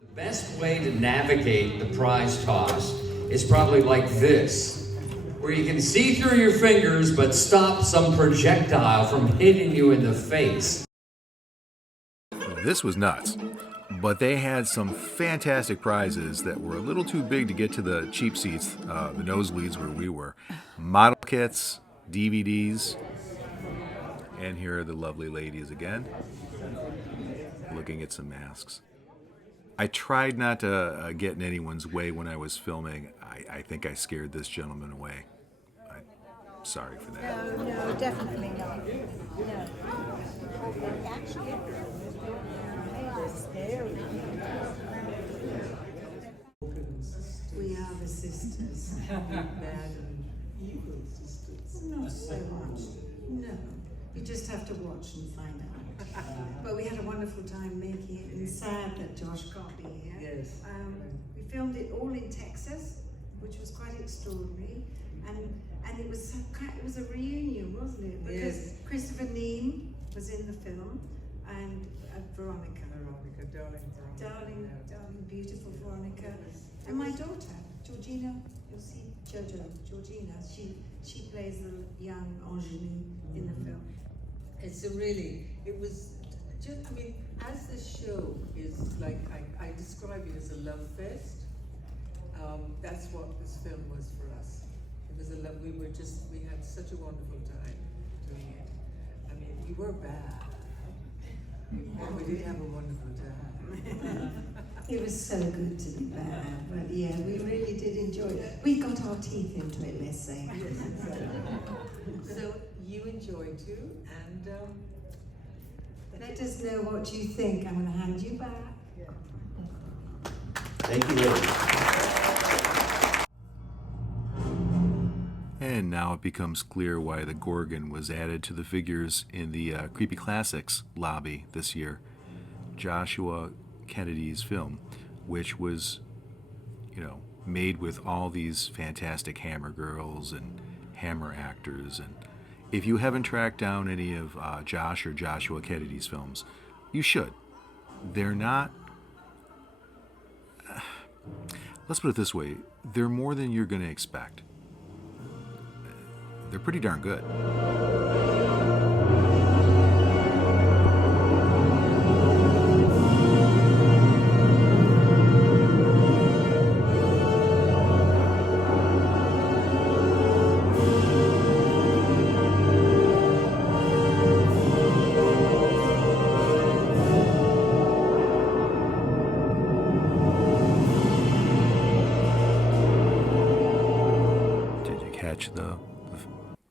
The best way to navigate the prize toss is probably like this, where you can see through your fingers but stop some projectile from hitting you in the face. This was nuts. But they had some fantastic prizes that were a little too big to get to the cheap seats, the nosebleeds where we were. Model kits, DVDs, and here are the lovely ladies again, looking at some masks. I tried not to get in anyone's way when I was filming. I think I scared this gentleman away. I'm sorry for that. No, definitely not. No. We are the sisters. Bad and evil sisters. Not so much. No. You just have to watch and find out. But we had a wonderful time making it, and sad that Josh can't be here. Yes. We filmed it all in Texas, which was quite extraordinary, and it was a reunion, wasn't it? Because Christopher Neame was in the film, and Veronica, darling, beautiful Veronica, and my daughter Georgina. You'll see Georgina. She plays the young ingenue in the film. It was just, I mean, as the show is like, I describe it as a love fest. That's what this film was for us. It was a love, we had such a wonderful time doing it. I mean, we were bad, but we did have a wonderful time. It was so good to be bad, but yeah, we really did enjoy it. We got our teeth into it, let's say. So you enjoyed too, and let us know what you think. I'm going to hand you back. Thank you, ladies. And now it becomes clear why the Gorgon was added to the figures in the Creepy Classics lobby this year. Joshua Kennedy's film, which was, made with all these fantastic Hammer girls and Hammer actors. And if you haven't tracked down any of Josh or Joshua Kennedy's films, you should. They're not... let's put it this way. They're more than you're going to expect. They're pretty darn good. The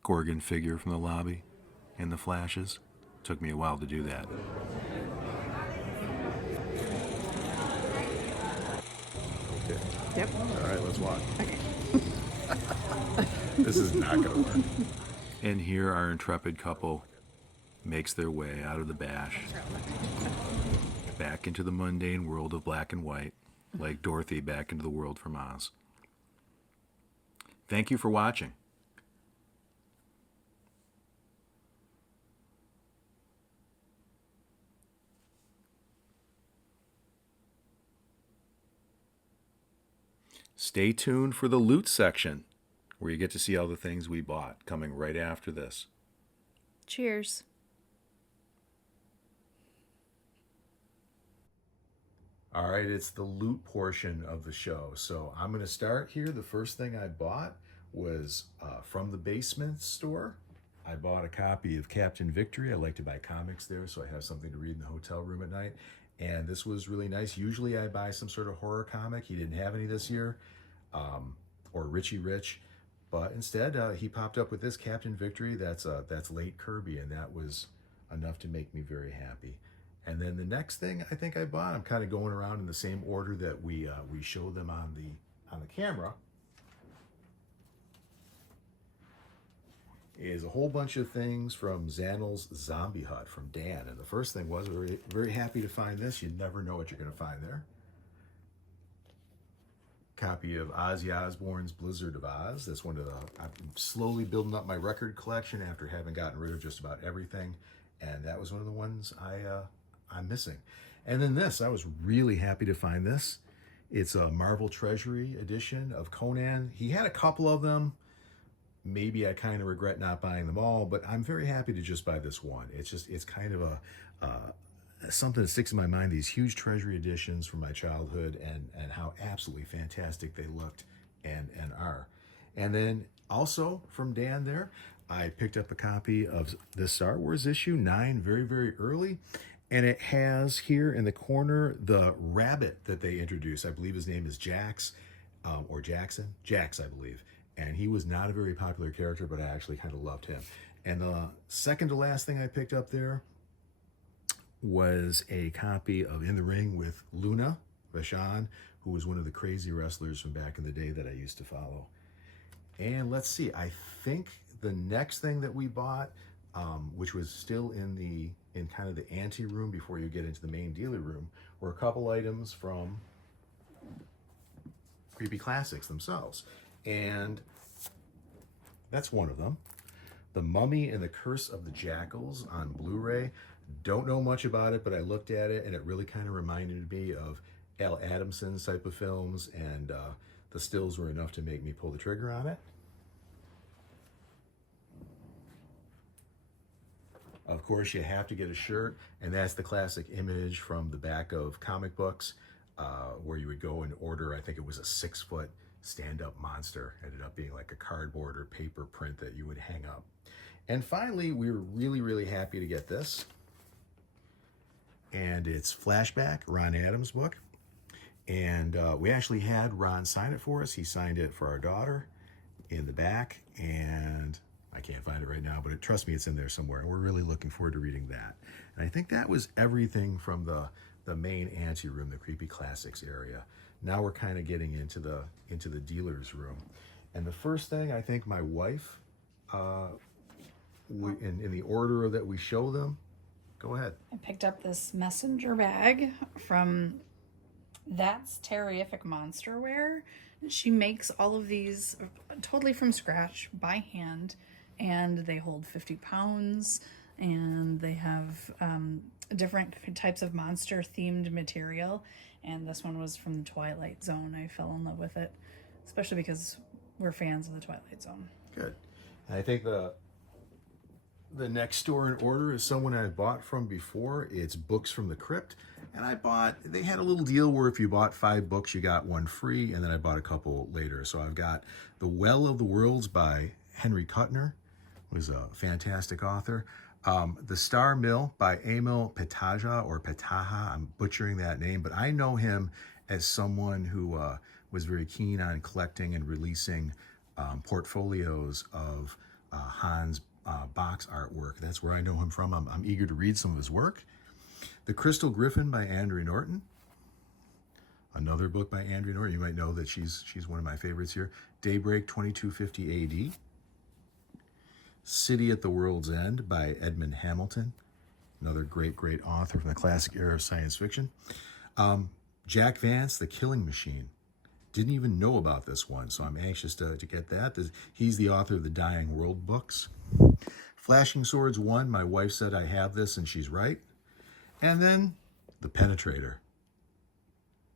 Gorgon figure from the lobby in the flashes? Took me a while to do that. Okay. Yep. All right, let's walk. Okay. This is not going to work. And here our intrepid couple makes their way out of the bash, back into the mundane world of black and white, like Dorothy back into the world from Oz. Thank you for watching. Stay tuned for the loot section, where you get to see all the things we bought, coming right after this. Cheers. All right, it's the loot portion of the show. So I'm going to start here. The first thing I bought was from the basement store. I bought a copy of Captain Victory. I like to buy comics there, so I have something to read in the hotel room at night. And this was really nice. Usually I buy some sort of horror comic. He didn't have any this year, or Richie Rich. But instead, he popped up with this Captain Victory. That's late Kirby, and that was enough to make me very happy. And then the next thing I think I bought, I'm kind of going around in the same order that we show them on the camera. is a whole bunch of things from Zanel's Zombie Hut from Dan. And the first thing was, we're very happy to find this. You never know what you're going to find there. Copy of Ozzy Osbourne's Blizzard of Oz. That's one of the, I'm slowly building up my record collection after having gotten rid of just about everything. And that was one of the ones I'm missing. And then this, I was really happy to find this. It's a Marvel Treasury edition of Conan. He had a couple of them. Maybe I kind of regret not buying them all, but I'm very happy to just buy this one. It's kind of a something that sticks in my mind, these huge Treasury editions from my childhood, and how absolutely fantastic they looked and are. And then also from Dan there, I picked up a copy of the Star Wars issue 9 very, very early. And it has here in the corner the rabbit that they introduced. I believe his name is Jax, or Jackson. Jax, I believe. And he was not a very popular character, but I actually kind of loved him. And the second to last thing I picked up there was a copy of In the Ring with Luna Vachon, who was one of the crazy wrestlers from back in the day that I used to follow. And let's see, I think the next thing that we bought, which was still in kind of the ante room before you get into the main dealer room, were a couple items from Creepy Classics themselves. And that's one of them. The Mummy and the Curse of the Jackals on Blu-ray. Don't know much about it, but I looked at it and it really kind of reminded me of Al Adamson's type of films, and the stills were enough to make me pull the trigger on it. Of course, you have to get a shirt, and that's the classic image from the back of comic books, where you would go and order, I think it was a 6-foot stand-up monster. Ended up being like a cardboard or paper print that you would hang up. And finally, we were really, really happy to get this. And it's Flashback, Ron Adams' book. And we actually had Ron sign it for us. He signed it for our daughter in the back. And I can't find it right now, but trust me, it's in there somewhere. And we're really looking forward to reading that. And I think that was everything from the main ante room, the Creepy Classics area. Now we're kind of getting into the dealer's room. And the first thing, I think my wife, in the order that we show them, go ahead. I picked up this messenger bag from That's Terrific Monsterware. She makes all of these totally from scratch by hand, and they hold 50 pounds, and they have different types of monster themed material. And this one was from the Twilight Zone. I fell in love with it, especially because we're fans of the Twilight Zone. Good. And I think the next store in order is someone I bought from before. It's Books from the Crypt. And they had a little deal where if you bought 5 books, you got 1 free. And then I bought a couple later. So I've got The Well of the Worlds by Henry Kuttner, who's a fantastic author. The Star Mill by Emil Petaja, or Petaja. I'm butchering that name, but I know him as someone who was very keen on collecting and releasing portfolios of Hans box artwork. That's where I know him from. I'm eager to read some of his work. The Crystal Griffin by Andrea Norton. Another book by Andrea Norton. You might know that she's one of my favorites here. Daybreak 2250 AD. City at the World's End by Edmund Hamilton. Another great, great author from the classic era of science fiction. Jack Vance, The Killing Machine. Didn't even know about this one, so I'm anxious to get that. He's the author of the Dying World books. Flashing Swords 1, my wife said I have this, and she's right. And then The Penetrator.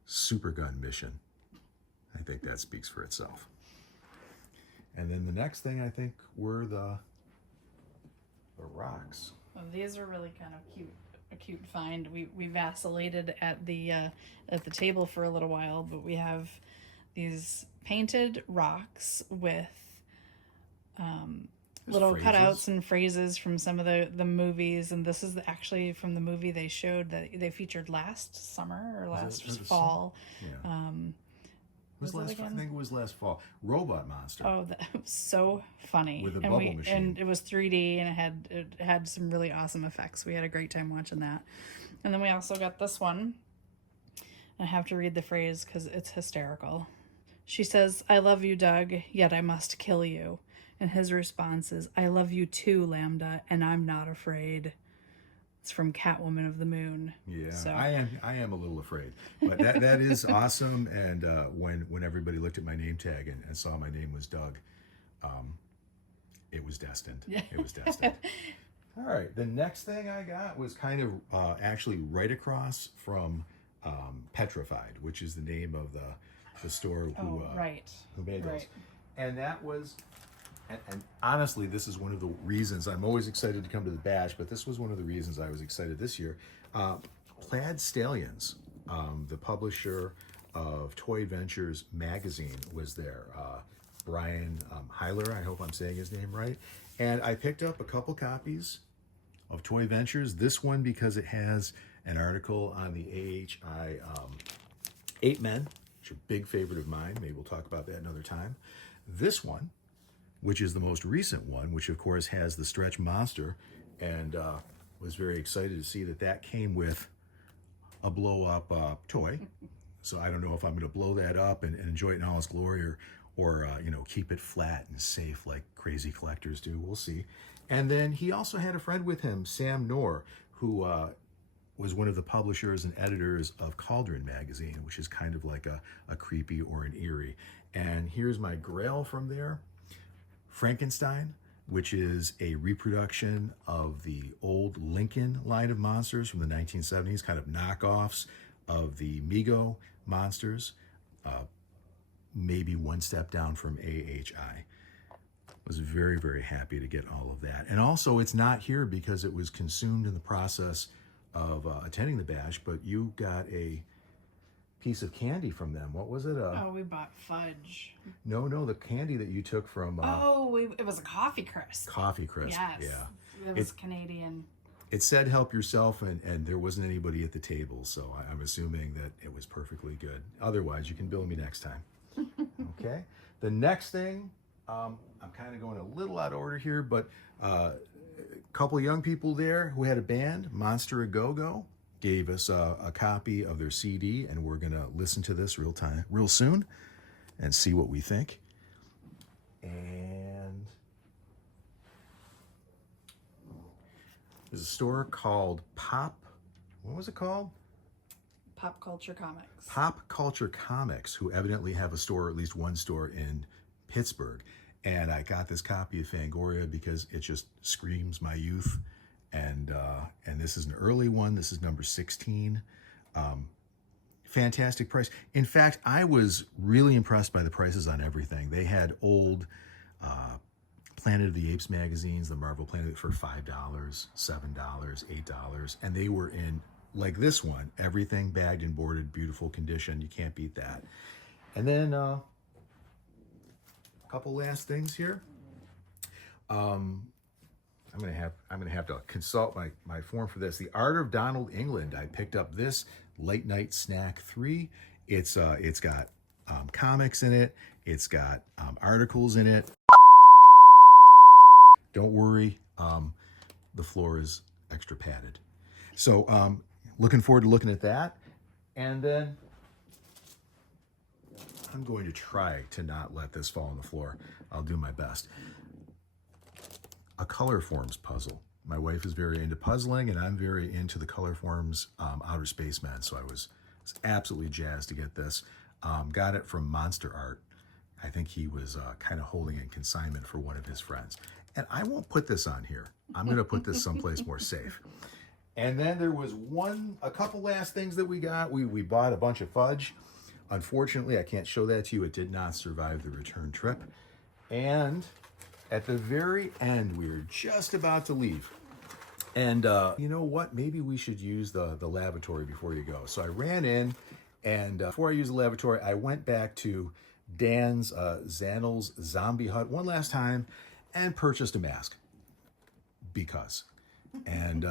Supergun Mission. I think that speaks for itself. And then the next thing, I think, were the rocks. Well, these are really kind of cute. A cute find. We vacillated at the table for a little while, but we have these painted rocks with little phrases. Cutouts and phrases from some of the movies, and this is actually from the movie they showed that they featured last summer or last fall. Yeah. I think it was last fall. Robot Monster. Oh, that was so funny. With a bubble machine. And it was 3D, and it had some really awesome effects. We had a great time watching that. And then we also got this one. I have to read the phrase because it's hysterical. She says, "I love you, Doug, yet I must kill you." And his response is, "I love you too, Lambda, and I'm not afraid." It's from Catwoman of the Moon. Yeah, So. I am a little afraid, but that is awesome. And when everybody looked at my name tag and saw my name was Doug, it was destined. It was destined. All right, the next thing I got was kind of actually right across from Petrified, which is the name of the store who made those. And that was, and honestly, this is one of the reasons I'm always excited to come to the bash, but this was one of the reasons I was excited this year. Plaid Stallions, the publisher of Toy Adventures magazine, was there. Brian Heiler, I hope I'm saying his name right. And I picked up a couple copies of Toy Adventures. This one because it has an article on the AHI 8 Men, which are a big favorite of mine. Maybe we'll talk about that another time. This one, which is the most recent one, which of course has the stretch monster, and was very excited to see that came with a blow-up toy. So I don't know if I'm going to blow that up and enjoy it in all its glory, or keep it flat and safe like crazy collectors do. We'll see. And then he also had a friend with him, Sam Knorr, who was one of the publishers and editors of Cauldron magazine, which is kind of like a creepy or an eerie. And here's my grail from there. Frankenstein, which is a reproduction of the old Lincoln line of monsters from the 1970s, kind of knockoffs of the Mego monsters, maybe one step down from AHI. Was very, very happy to get all of that. And also, it's not here because it was consumed in the process of attending the bash, but you got a piece of candy from them. What was it? We bought fudge. No, the candy that you took from... it was a coffee crisp. Coffee crisp, yes. Yeah. It was Canadian. It said help yourself, and there wasn't anybody at the table, so I'm assuming that it was perfectly good. Otherwise, you can bill me next time. Okay? The next thing, I'm kind of going a little out of order here, but a couple of young people there who had a band, Monster A Go-Go, gave us a copy of their CD, and we're going to listen to this real soon and see what we think. And there's a store called what was it called? Pop Culture Comics. Pop Culture Comics, who evidently have a store, or at least one store in Pittsburgh. And I got this copy of Fangoria because it just screams my youth. And this is an early one. This is number 16. Fantastic price. In fact, I was really impressed by the prices on everything. They had old Planet of the Apes magazines, the Marvel Planet, for $5, $7, $8. And they were in, like this one, everything bagged and boarded, beautiful condition. You can't beat that. And then a couple last things here. I'm gonna have to consult my form for this. The Art of Donald England. I picked up this Late Night Snack 3. It's got comics in it. It's got articles in it. Don't worry, the floor is extra padded. So looking forward to looking at that. And then I'm going to try to not let this fall on the floor. I'll do my best. A color forms puzzle. My wife is very into puzzling, and I'm very into the color forms Outer Space Men, so I was absolutely jazzed to get this. Got it from Monster Art. I think he was kind of holding in consignment for one of his friends. And I won't put this on here. I'm going to put this someplace more safe. And then there was a couple last things that we got. We bought a bunch of fudge. Unfortunately, I can't show that to you. It did not survive the return trip. And at the very end, we were just about to leave. And you know what? Maybe we should use the lavatory before you go. So I ran in, and before I used the lavatory, I went back to Dan's Zanel's Zombie Hut one last time and purchased a mask. Because. And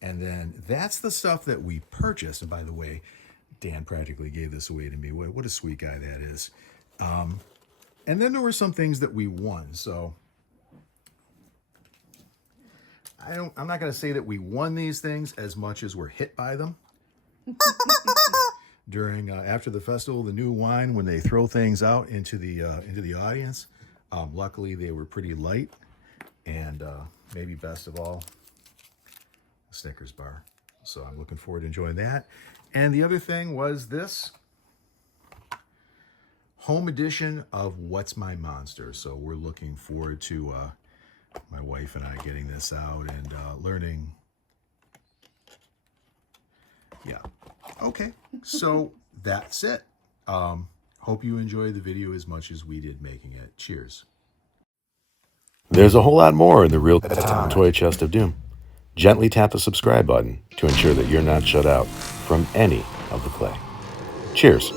then that's the stuff that we purchased. And by the way, Dan practically gave this away to me. What a sweet guy that is. And then there were some things that we won. So I'm not going to say that we won these things as much as we're hit by them. During after the festival, the new wine, when they throw things out into the audience, Luckily, they were pretty light, and maybe best of all, a Snickers bar. So I'm looking forward to enjoying that. And the other thing was this home edition of What's My Monster. So we're looking forward to my wife and I getting this out and learning. Yeah. Okay. So that's it. Hope you enjoyed the video as much as we did making it. Cheers. There's a whole lot more in the Real Toy Chest of Doom. Gently tap the subscribe button to ensure that you're not shut out from any of the play. Cheers.